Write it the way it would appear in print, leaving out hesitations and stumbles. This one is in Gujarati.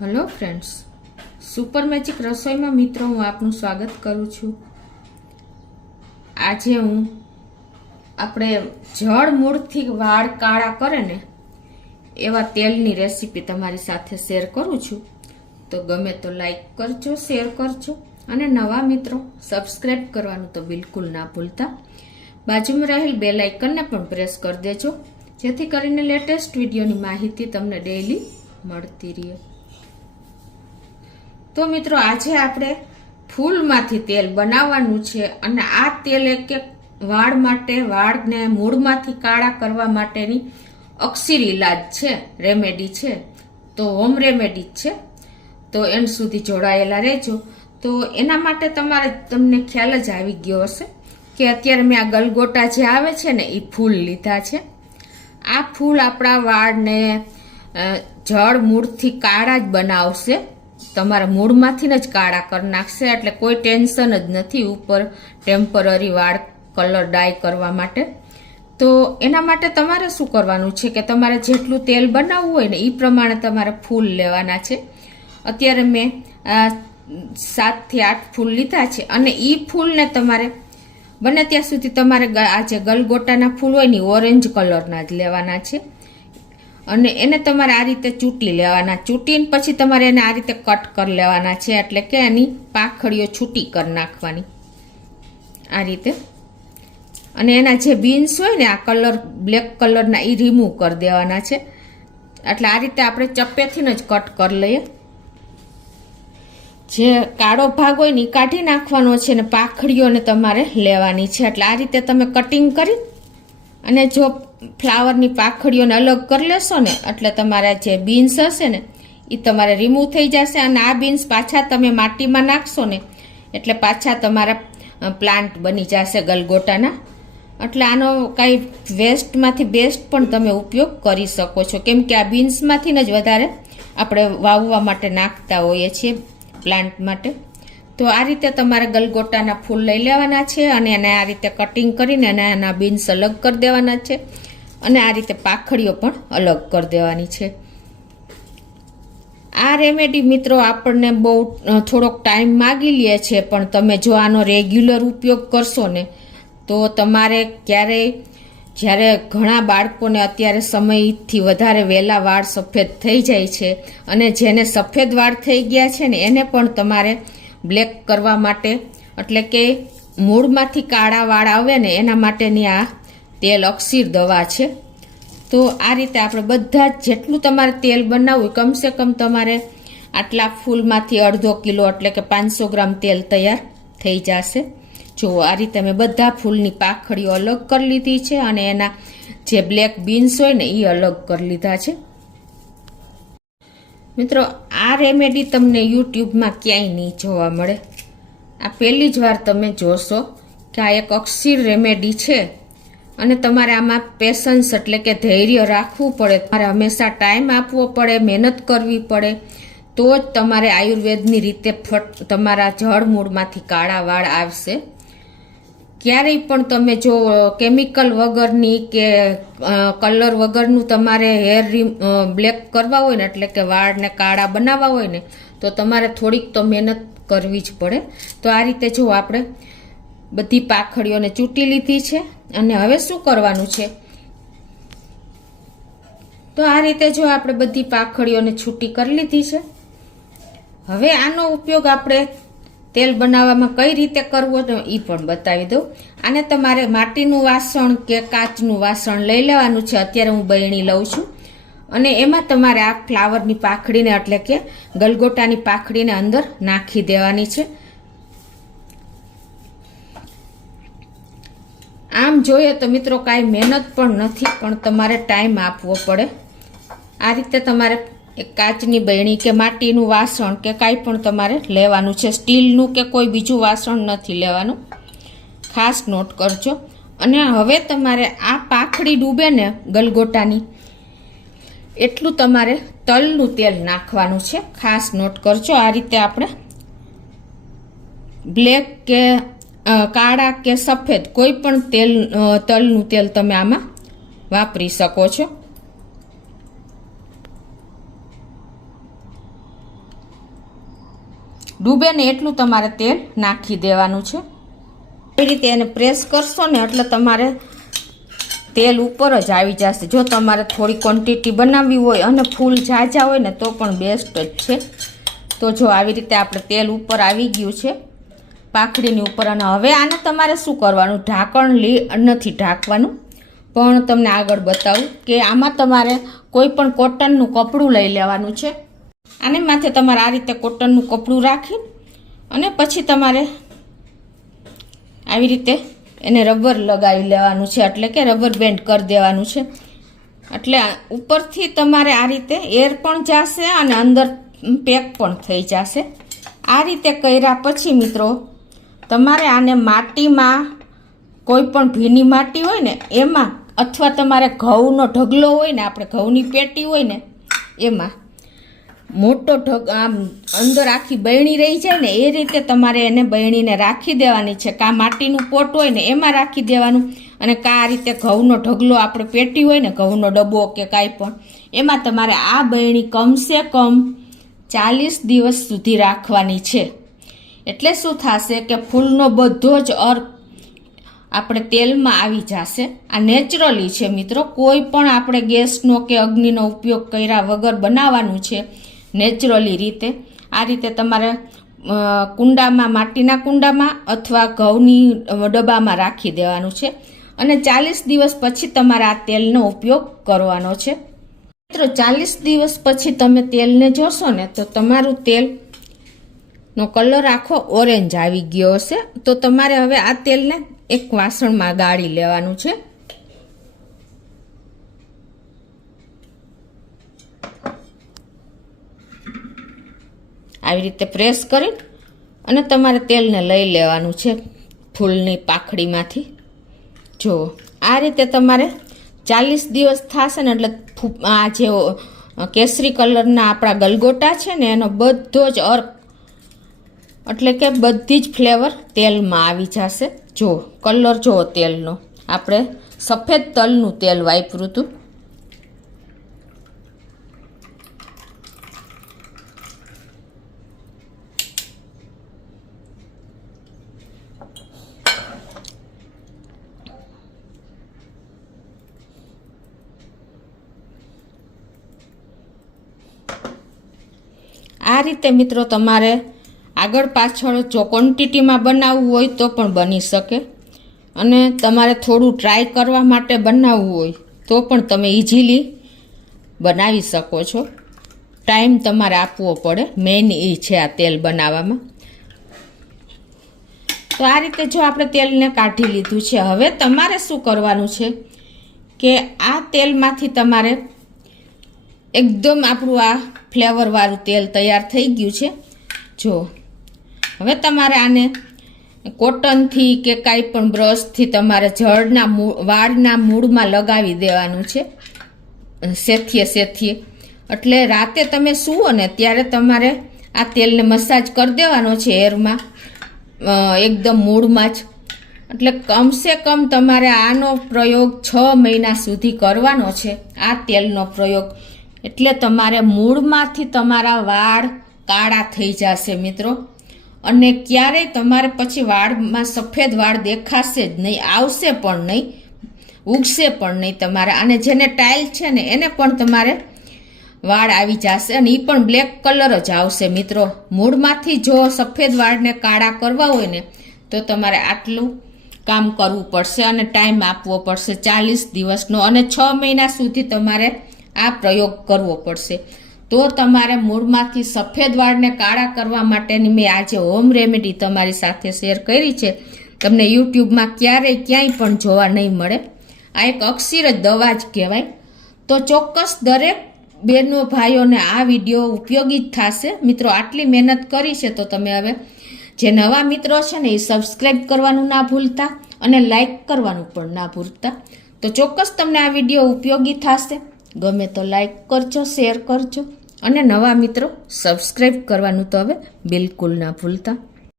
હેલો ફ્રેન્ડ્સ, સુપર મેજિક રસોઈમાં મિત્રો હું આપનું સ્વાગત કરું છું। આજે હું આપણે જળ મૂળથી વાળ કાળા કરે ને એવા તેલની રેસીપી તમારી સાથે શેર કરું છું। તો ગમે તો લાઈક કરજો, શેર કરજો અને નવા મિત્રો સબસ્ક્રાઈબ કરવાનું તો બિલકુલ ના ભૂલતા। બાજુમાં રહેલ બેલ આઇકનને પણ પ્રેસ કરી દેજો, જેથી કરીને લેટેસ્ટ વિડીયોની માહિતી તમને ડેઈલી મળતી રહે। તો મિત્રો આજે આપણે ફૂલમાંથી તેલ બનાવવાનું છે અને આ તેલ એક વાળ માટે, વાળને મૂળમાંથી કાળા કરવા માટેની અક્ષીર ઇલાજ છે, રેમેડી છે, તો હોમ રેમેડી છે। તો એન્ડ સુધી જોડાયેલા રહેજો। તો એના માટે તમને ખ્યાલ જ આવી ગયો હશે કે અત્યારે મેં આ ગલગોટા જે આવે છે ને એ ફૂલ લીધા છે। આ ફૂલ આપણા વાળને જળ મૂળથી કાળા જ બનાવશે, તમારા મૂળમાંથી જ કાળા કરી નાખશે। એટલે કોઈ ટેન્શન જ નથી ઉપર ટેમ્પરરી વાળ કલર ડાય કરવા માટે। તો એના માટે તમારે શું કરવાનું છે કે તમારે જેટલું તેલ બનાવવું હોય ને એ પ્રમાણે તમારે ફૂલ લેવાના છે। અત્યારે મેં 7 થી 8 ફૂલ લીધા છે અને એ ફૂલને તમારે બને ત્યાં સુધી તમારે આ જે ગલગોટાના ફૂલ હોય ને ઓરેન્જ કલરના જ લેવાના છે અને એને તમારે આ રીતે ચૂંટી લેવાના। ચૂંટીને પછી તમારે એને આ રીતે કટ કરી લેવાના છે, એટલે કે એની પાંખડીઓ છૂટી કરી નાખવાની આ રીતે। અને એના જે બીન્સ હોય ને આ કલર બ્લેક કલરના એ રિમૂવ કરી દેવાના છે। એટલે આ રીતે આપણે ચપ્પેથી જ કટ કરી લઈએ। જે કાળો ભાગ હોય ને એ કાઢી નાખવાનો છે ને પાંખડીઓને તમારે લેવાની છે। એટલે આ રીતે તમે કટિંગ કરી અને જો ફ્લાવરની પાંખડીઓને અલગ કરી લેશો ને એટલે તમારા જે બીન્સ હશે ને એ તમારે રિમૂવ થઈ જશે અને આ બીન્સ પાછા તમે માટીમાં નાખશો ને એટલે પાછા તમારા પ્લાન્ટ બની જશે ગલગોટાના। એટલે આનો કાંઈ વેસ્ટમાંથી બેસ્ટ પણ તમે ઉપયોગ કરી શકો છો, કેમ કે આ બીન્સમાંથી જ વધારે આપણે વાવવા માટે નાખતા હોઈએ છીએ પ્લાન્ટ માટે। તો આ રીતે તમારે ગલગોટાના ફૂલ લઈ લેવાના છે અને એને આ રીતે કટિંગ કરીને એના બીન્સ અલગ કરી દેવાના છે અને આ રીતે પાંખડીઓ પણ અલગ કરી દેવાની છે। આ રેમેડી મિત્રો આપણને બહુ થોડોક ટાઈમ માગી લે છે, પણ તમે જો આનો રેગ્યુલર ઉપયોગ કરશો ને તો તમારે જ્યારે ઘણા બાળકોને અત્યારે સમયથી વધારે વહેલા વાળ સફેદ થઈ જાય છે અને જેને સફેદ વાળ થઈ ગયા છે ને એને પણ તમારે બ્લેક કરવા માટે, એટલે કે મૂળમાંથી કાળા વાળ આવે ને એના માટેની આ તેલ અક્ષીર દવા છે। તો આ રીતે આપણે બધા જેટલું તમારે તેલ બનાવવું કમસે કમ તમારે આટલા ફૂલમાંથી અડધો કિલો એટલે કે 500 ગ્રામ તેલ તૈયાર થઈ જશે। જો આ રીતે મેં બધા ફૂલની પાંખડીઓ અલગ કરી લીધી છે અને એના જે બ્લેક બીન્સ હોય ને એ અલગ કરી લીધા છે। મિત્રો આ રેમેડી તમને યુટ્યુબમાં ક્યાંય નહીં જોવા મળે, આ પહેલી જ વાર તમે જોશો કે આ એક અક્ષીર રેમેડી છે અને તમારે આમાં પેશન્સ એટલે કે ધૈર્ય રાખવું પડે, તમારે હંમેશા ટાઈમ આપવો પડે, મહેનત કરવી પડે, તો જ તમારે આયુર્વેદની રીતે તમારા જળ મૂળમાંથી કાળા વાળ આવશે। ક્યારેય પણ તમે જો કેમિકલ વગરની કે કલર વગરનું તમારે હેર બ્લેક કરવા હોય ને એટલે કે વાળને કાળા બનાવવા હોય ને તો તમારે થોડીક તો મહેનત કરવી જ પડે। તો આ રીતે જો આપણે બધી પાંખડીઓને ચૂંટી લીધી છે અને હવે શું કરવાનું છે, તો આ રીતે જો આપણે બધી પાંખડીઓને છૂટી કરી લીધી છે। હવે આનો ઉપયોગ આપણે તેલ બનાવવામાં કઈ રીતે કરવો એ પણ બતાવી દઉં। આને તમારે માટીનું વાસણ કે કાચનું વાસણ લઈ લેવાનું છે, અત્યારે હું બરણી લઉં છું અને એમાં તમારે આ ફ્લાવરની પાંખડીને એટલે કે ગલગોટાની પાંખડીને અંદર નાખી દેવાની છે। આમ જોઈએ તો મિત્રો કાંઈ મહેનત પણ નથી, પણ તમારે ટાઈમ આપવો પડે। આ રીતે તમારે એક કાચની બરણી કે માટીનું વાસણ કે કાંઈ પણ તમારે લેવાનું છે, સ્ટીલનું કે કોઈ બીજું વાસણ નથી લેવાનું, ખાસ નોટ કરજો। અને હવે તમારે આ પાંખડી ડૂબે ને ગલગોટાની એટલું તમારે તલનું તેલ નાખવાનું છે, ખાસ નોટ કરજો। આ રીતે આપણે બ્લેક કે કાળા કે સફેદ કોઈ પણ તલનું તેલ તમે આમાં વાપરી શકો છો। ડૂબે ને એટલું તમારે તેલ નાખી દેવાનું છે. એ રીતે એને પ્રેસ કરશો ને એટલે તમારે તેલ ઉપર જ આવી જશે. જો તમારે થોડી ક્વોન્ટિટી બનાવવી હોય અને ફૂલ ઝાઝા હોય ને તો પણ બેસ્ટ જ છે. તો જો આવી રીતે આપણે તેલ ઉપર આવી ગયું છે પાખડીની ઉપર. અને હવે આને તમારે શું કરવાનું, ઢાંકણ નથી ઢાંકવાનું, પણ તમને આગળ બતાવું કે આમાં તમારે કોઈ પણ કોટનનું કપડું લઈ લેવાનું છે. આને માથે તમારે આ રીતે કોટનનું કપડું રાખી અને પછી તમારે આવી રીતે એને રબર લગાવી લેવાનું છે, એટલે કે રબર બેન્ડ કરી દેવાનું છે. એટલે ઉપરથી તમારે આ રીતે એર પણ જશે અને અંદર પેક પણ થઈ જશે. આ રીતે કર્યા પછી મિત્રો તમારે આને માટીમાં, કોઈ પણ ભીની માટી હોય ને એમાં, અથવા તમારે ઘઉંનો ઢગલો હોય ને, આપણે ઘઉંની પેટી હોય ને એમાં મોટો આમ અંદર આખી બહેણી રહી જાય ને એ રીતે તમારે એને બહેણીને રાખી દેવાની છે. કાં માટીનું પોટ હોય ને એમાં રાખી દેવાનું, અને કાં આ રીતે ઘઉંનો ઢગલો, આપણે પેટી હોય ને ઘઉંનો ડબ્બો કે કાંઈ પણ, એમાં તમારે આ બહેણી કમસે કમ 40 દિવસ સુધી રાખવાની છે. એટલે શું થશે કે ફૂલનો બધો જ અર્ક આપણે તેલમાં આવી જશે. આ નેચરલી છે મિત્રો, કોઈ પણ આપણે ગેસનો કે અગ્નિનો ઉપયોગ કર્યા વગર બનાવવાનું છે, નેચરલી રીતે. આ રીતે તમારે કુંડામાં, માટીના કુંડામાં અથવા ઘઉંની ડબ્બામાં રાખી દેવાનું છે અને 40 દિવસ પછી તમારે આ તેલનો ઉપયોગ કરવાનો છે. મિત્રો 40 દિવસ પછી તમે તેલને જોશો ને તો તમારું તેલનો કલર આખો ઓરેન્જ આવી ગયો હશે. તો તમારે હવે આ તેલને એક વાસણમાં ગાળી લેવાનું છે. આવી રીતે પ્રેસ કરી અને તમારે તેલને લઈ લેવાનું છે ફૂલની પાંખડીમાંથી. જુઓ આ રીતે તમારે 40 દિવસ થશે ને એટલે આ જે કેસરી કલરના આપણા ગલગોટા છે ને એનો બધો જ અર્ક, એટલે કે બધી જ ફ્લેવર તેલમાં આવી જશે. જો કલર જુઓ તેલનો, આપણે સફેદ તલનું તેલ વાપર્યું હતું. આ રીતે મિત્રો તમારે આગળ પાછળ જો ક્વોન્ટિટીમાં બનાવવું હોય તો પણ બની શકે, અને તમારે થોડું ટ્રાય કરવા માટે બનાવવું હોય તો પણ તમે ઇઝીલી બનાવી શકો છો. ટાઈમ તમારે આપવો પડે, મેઇન એ છે આ તેલ બનાવવામાં. તો આ રીતે જો આપણે તેલને કાઢી લીધું છે, હવે તમારે શું કરવાનું છે કે આ તેલમાંથી તમારે એકદમ આપણું આ ફ્લેવરવાળું તેલ તૈયાર થઈ ગયું છે. જો હવે તમારે આને કોટનથી કે કાંઈ પણ બ્રશથી તમારે જળના વાળના મૂળમાં લગાવી દેવાનું છે, સેથીએ. એટલે રાતે તમે સૂવો ને ત્યારે તમારે આ તેલને મસાજ કરી દેવાનો છે હેરમાં, એકદમ મૂળમાં જ. એટલે કમસે કમ તમારે આનો પ્રયોગ 6 મહિના સુધી કરવાનો છે, આ તેલનો પ્રયોગ. એટલે તમારે મૂળમાંથી તમારા વાળ કાળા થઈ જશે મિત્રો, અને ક્યારેય તમારે પછી વાળમાં સફેદ વાળ દેખાશે જ નહીં, આવશે પણ નહીં, ઉગશે પણ નહીં તમારે. અને જેને ટાઇલ છે ને એને પણ તમારે વાળ આવી જશે, અને એ પણ બ્લેક કલર જ આવશે મિત્રો. મૂળમાંથી જો સફેદ વાળને કાળા કરવા હોય ને તો તમારે આટલું કામ કરવું પડશે અને ટાઈમ આપવો પડશે 40 દિવસનો, અને 6 મહિના સુધી તમારે આ પ્રયોગ કરવો પડશે. તો તમારે મૂળમાંથી સફેદ વાળને કાળા કરવા માટેની મેં આજે હોમ રેમેડી તમારી સાથે શેર કરી છે. તમને યુટ્યુબમાં ક્યાંય પણ જોવા નહીં મળે. આ એક અક્ષીર જ દવા જ કહેવાય. તો ચોક્કસ દરેક બહેનો ભાઈઓને આ વિડીયો ઉપયોગી જ થશે. મિત્રો આટલી મહેનત કરી છે તો તમે હવે જે નવા મિત્રો છે ને એ સબસ્ક્રાઈબ કરવાનું ના ભૂલતા અને લાઈક કરવાનું પણ ના ભૂલતા. તો ચોક્કસ તમને આ વિડીયો ઉપયોગી થશે. ગમે તો લાઈક કરજો, શેર કરજો, અને નવા મિત્રો સબસ્ક્રાઈબ કરવાનું તો હવે બિલકુલ ના ભૂલતા.